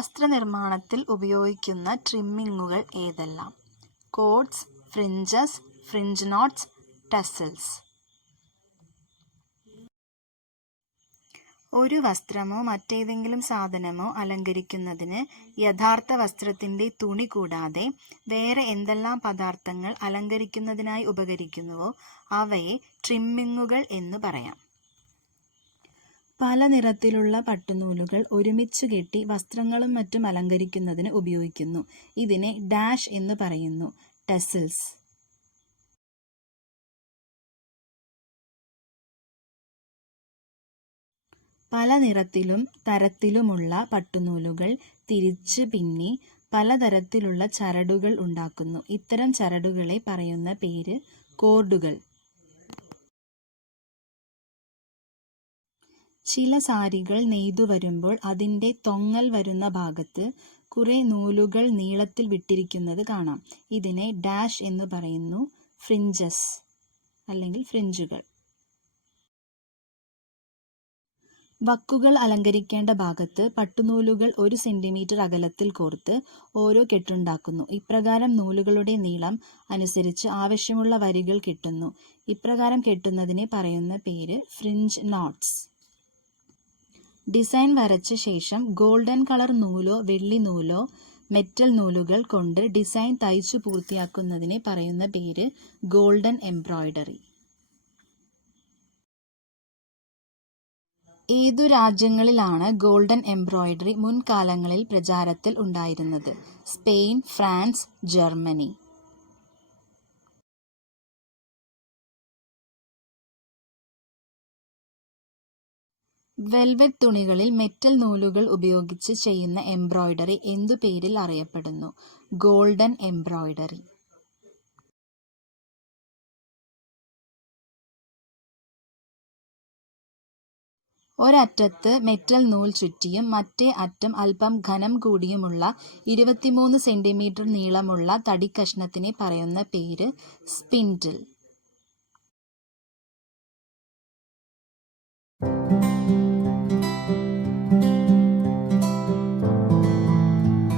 വസ്ത്രനിർമ്മാണത്തിൽ ഉപയോഗിക്കുന്ന ട്രിമ്മിങ്ങുകൾ ഏതെല്ലാം? Cords, fringes, fringe knots, tassels. ഒരു വസ്ത്രമോ മറ്റേതെങ്കിലും സാധനമോ അലങ്കരിക്കുന്നതിന് യഥാർത്ഥ വസ്ത്രത്തിന്റെ തുണി കൂടാതെ വേറെ എന്തെല്ലാം പദാർത്ഥങ്ങൾ അലങ്കരിക്കുന്നതിനായി ഉപകരിക്കുന്നുവോ അവയെ ട്രിമ്മിങ്ങുകൾ എന്നു പറയാം. പല നിറത്തിലുള്ള പട്ടുനൂലുകൾ ഒരുമിച്ചു കെട്ടി വസ്ത്രങ്ങളും മറ്റും അലങ്കരിക്കുന്നതിന് ഉപയോഗിക്കുന്നു. ഇതിനെ ഡാഷ് എന്ന് പറയുന്നു. ടെസൽസ്. പല നിറത്തിലും തരത്തിലുമുള്ള പട്ടുനൂലുകൾ തിരിച്ച് പിന്നി പലതരത്തിലുള്ള ചരടുകൾ ഉണ്ടാക്കുന്നു. ഇത്തരം ചരടുകളെ പറയുന്ന പേര് കോർഡുകൾ. ചില സാരികൾ നെയ്തു വരുമ്പോൾ അതിൻ്റെ തൊങ്ങൽ വരുന്ന ഭാഗത്ത് കുറെ നൂലുകൾ നീളത്തിൽ വിട്ടിരിക്കുന്നത് കാണാം. ഇതിനെ ഡാഷ് എന്ന് പറയുന്നു. ഫ്രിഞ്ചസ് അല്ലെങ്കിൽ ഫ്രിഞ്ചുകൾ. വക്കുകൾ അലങ്കരിക്കേണ്ട ഭാഗത്ത് പട്ടുനൂലുകൾ 1 സെന്റിമീറ്റർ അകലത്തിൽ കോർത്ത് ഓരോ കെട്ടുണ്ടാക്കുന്നു. ഇപ്രകാരം നൂലുകളുടെ നീളം അനുസരിച്ച് ആവശ്യമുള്ള വരികൾ കിട്ടുന്നു. ഇപ്രകാരം കെട്ടുന്നതിനെ പറയുന്ന പേര് ഫ്രിഞ്ച് നോട്ട്സ്. ഡിസൈൻ വരച്ച ശേഷം ഗോൾഡൻ കളർ നൂലോ വെള്ളി നൂലോ മെറ്റൽ നൂലുകൾ കൊണ്ട് ഡിസൈൻ തയ്ച്ചു പൂർത്തിയാക്കുന്നതിനെ പറയുന്ന പേര് ഗോൾഡൻ എംബ്രോയ്ഡറി. ഏതു രാജ്യങ്ങളിലാണ് ഗോൾഡൻ എംബ്രോയ്ഡറി മുൻകാലങ്ങളിൽ പ്രചാരത്തിൽ ഉണ്ടായിരുന്നത്? Spain, France, Germany. വെൽവെറ്റ് തുണികളിൽ മെറ്റൽ നൂലുകൾ ഉപയോഗിച്ച് ചെയ്യുന്ന എംബ്രോയ്ഡറി എന്തു പേരിൽ അറിയപ്പെടുന്നു? Golden embroidery. ഒരറ്റത്ത് മെറ്റൽ നൂൽ ചുറ്റിയും മറ്റേ അറ്റം അല്പം ഘനം കൂടിയുമുള്ള 23 സെന്റിമീറ്റർ നീളമുള്ള തടിക്കഷ്ണത്തിനെ പറയുന്ന പേര് സ്പിൻഡിൽ.